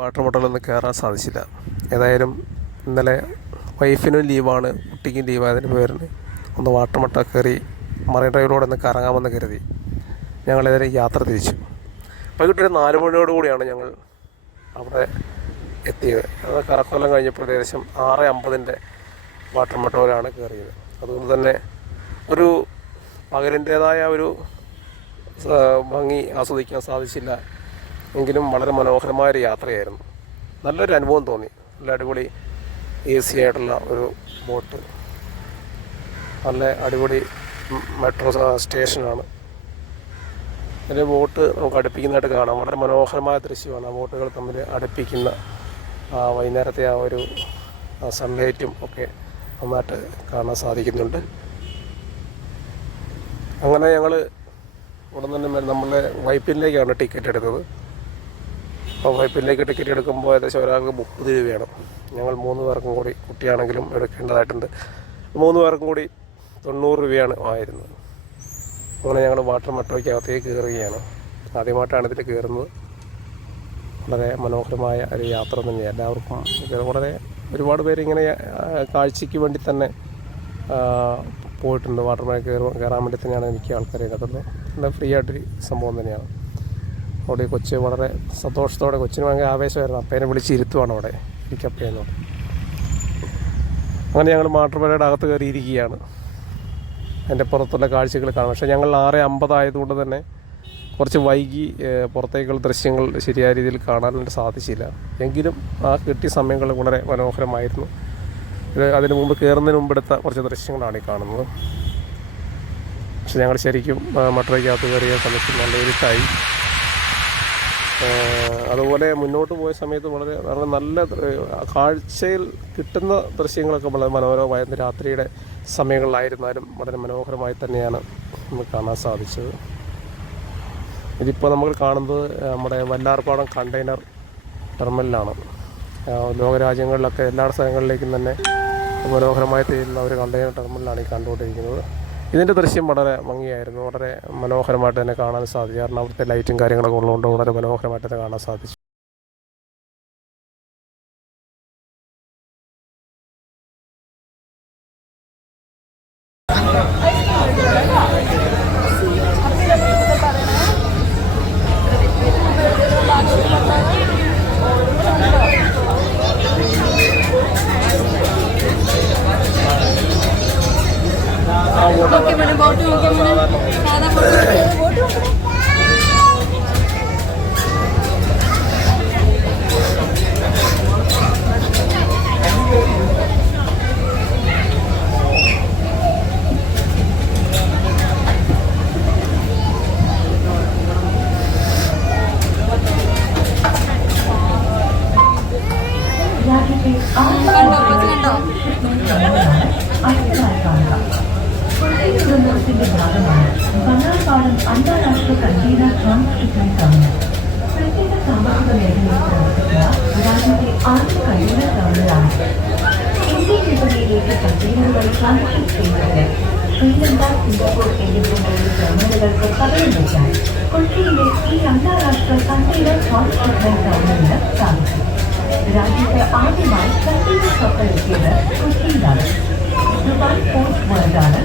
Water മോട്ടറിലൊന്നും കയറാൻ സാധിച്ചില്ല. ഏതായാലും ഇന്നലെ വൈഫിനും ലീവാണ് കുട്ടിക്കും ലീവായതിന് പേരിന് ഒന്ന് വാട്ടർ മോട്ടർ കയറി മറൈൻ ഡ്രൈവിലൂടെ ഒന്ന് കറങ്ങാമെന്ന് കരുതി. ഞങ്ങളേതായാലും യാത്ര തിരിച്ചു. വൈകിട്ട് ഒരു നാല് മണിയോട് കൂടിയാണ് ഞങ്ങൾ അവിടെ എത്തിയത്. അത് കറക്കൊല്ലം കഴിഞ്ഞപ്പോൾ ഏകദേശം ആറ് അമ്പതിന്റെ വാട്ടർ മോട്ടോറിലാണ് കയറിയത്. അതുകൊണ്ട് തന്നെ ഒരു പകലിന്റേതായ ഒരു ഭംഗി ആസ്വദിക്കാൻ സാധിച്ചില്ല. എങ്കിലും വളരെ മനോഹരമായ ഒരു യാത്രയായിരുന്നു. നല്ലൊരു അനുഭവം തോന്നി. നല്ല അടിപൊളി എ സി ആയിട്ടുള്ള ഒരു ബോട്ട്. നല്ല അടിപൊളി മെട്രോ സ്റ്റേഷനാണ്. അതിന്റെ ബോട്ട് നമുക്ക് അടുപ്പിക്കുന്നതായിട്ട് കാണാം. വളരെ മനോഹരമായ ദൃശ്യമാണ് ആ ബോട്ടുകൾ തമ്മിൽ അടുപ്പിക്കുന്ന ആ വൈകുന്നേരത്തെ ആ ഒരു സൺലൈറ്റും ഒക്കെ നന്നായിട്ട് കാണാൻ സാധിക്കുന്നുണ്ട്. അങ്ങനെ ഞങ്ങൾ ഉടൻ തന്നെ നമ്മളെ വൈപ്പിനിലേക്കാണ് ടിക്കറ്റ് എടുത്തത്. അപ്പോൾ വൈപ്പിലേക്ക് ടിക്കറ്റ് എടുക്കുമ്പോൾ ഏകദേശം ഒരാൾക്ക് മുപ്പത് രൂപയാണ് ഞങ്ങൾ മൂന്ന് പേർക്കും കൂടി കുട്ടിയാണെങ്കിലും എടുക്കേണ്ടതായിട്ടുണ്ട്. മൂന്ന് പേർക്കും കൂടി തൊണ്ണൂറ് രൂപയാണ് ആയിരുന്നത് അങ്ങനെ ഞങ്ങൾ വാട്ടർ മെട്രോയ്ക്കകത്തേക്ക് കയറുകയാണ്. ആദ്യമായിട്ടാണ് ഇതിൽ കയറുന്നത്. വളരെ മനോഹരമായ ഒരു യാത്ര തന്നെ. എല്ലാവർക്കും വളരെ ഒരുപാട് പേര് ഇങ്ങനെ കാഴ്ചയ്ക്ക് വേണ്ടി തന്നെ പോയിട്ടുണ്ട്. വാട്ടർ മേൽ കയറി കയറാൻ വേണ്ടി തന്നെയാണ് എനിക്ക് ആൾക്കാരെ കത്തുന്നത് നല്ല ഫ്രീ ആയിട്ടൊരു സംഭവം തന്നെയാണ്. അവിടെ കൊച്ച് വളരെ സന്തോഷത്തോടെ കൊച്ചിന് ഭയങ്കര ആവേശമായിരുന്നു. അപ്പേനെ വിളിച്ച് ഇരുത്തുവാണ് അവിടെ എനിക്കപ്പേന്ന് അങ്ങനെ ഞങ്ങൾ മാട്ടുപുരയുടെ അകത്ത് കയറിയിരിക്കുകയാണ് അതിന്റെ പുറത്തുള്ള കാഴ്ചകൾ കാണാം. പക്ഷേ ഞങ്ങൾ ആറ് അമ്പതായതുകൊണ്ട് തന്നെ കുറച്ച് വൈകി പുറത്തേക്കുള്ള ദൃശ്യങ്ങൾ ശരിയായ രീതിയിൽ കാണാനായിട്ട് സാധിച്ചില്ല. എങ്കിലും ആ കിട്ടിയ സമയങ്ങൾ വളരെ മനോഹരമായിരുന്നു. ഇത് അതിന് മുമ്പ് കയറുന്നതിന് മുമ്പ് എടുത്ത കുറച്ച് ദൃശ്യങ്ങളാണ് ഈ കാണുന്നത്. പക്ഷെ ഞങ്ങൾ ശരിക്കും മട്ടറയ്ക്കകത്ത് കയറിയ സമയത്ത് നല്ല ഇരുട്ടായി. അതുപോലെ മുന്നോട്ട് പോയ സമയത്ത് വളരെ വളരെ നല്ല കാഴ്ചയിൽ കിട്ടുന്ന ദൃശ്യങ്ങളൊക്കെ വളരെ മനോഹരമായിരുന്നു രാത്രിയുടെ സമയങ്ങളിലായിരുന്നാലും വളരെ മനോഹരമായി തന്നെയാണ് നമുക്ക് കാണാൻ സാധിച്ചത്. ഇതിപ്പോൾ നമ്മൾ കാണുന്നത് നമ്മുടെ വല്ലാർപാടം കണ്ടെയ്നർ ടെർമിനലാണ്. ലോകരാജ്യങ്ങളിലൊക്കെ എല്ലാ സ്ഥലങ്ങളിലേക്കും തന്നെ മനോഹരമായി തീരുന്ന ഒരു കണ്ടെയ്നർ ടെർമിനലാണ് ഈ കണ്ടുകൊണ്ടിരിക്കുന്നത്. ഇതിന്റെ ദൃശ്യം വളരെ ഭംഗിയായിരുന്നു. വളരെ മനോഹരമായിട്ട് തന്നെ കാണാൻ സാധിച്ചു. കാരണം അവിടുത്തെ ലൈറ്റും കാര്യങ്ങളൊക്കെ ഉള്ളതുകൊണ്ട് വളരെ മനോഹരമായിട്ട് തന്നെ കാണാൻ സാധിച്ചു. നോക്കി നോക്കിയാൽ സാധാ ബോട്ട് ബംഗാൾപാടം അന്താരാഷ്ട്ര കണ്ടെയ്നർ ട്രാൻസ്ഷിപ്മെന്റ് ടെർമിനൽ പ്രത്യേക സാമ്പത്തിക മേഖലയിൽ പ്രവർത്തിക്കുന്ന രാജ്യത്തെ ആദ്യ കണ്ടെയ്നർ ടെർമിനലാണ് ഇന്ത്യൻ വിപണിയിലേക്ക് കണ്ടെയ്നറുകൾ ട്രാൻസ്ഷിപ്പ് ചെയ്യുന്നതിന് ശ്രീലങ്ക സിംഗപ്പൂർ എന്നിവിടങ്ങളിലെ ടെർമിനലുകൾക്ക് പകരം വയ്ക്കാൻ കൊച്ചിയിലെ ഈ അന്താരാഷ്ട്ര കണ്ടെയ്നർ ട്രാൻസ്ഷിപ്മെന്റ് ടെർമിനലിന് സാധിച്ചു രാജ്യത്ത് ആദ്യമായി കണ്ടെയ്നർ കപ്പൽ എത്തിയത് കൊച്ചിയിലാണ് ദുബായ് പോർട്ട് വേൾഡാണ്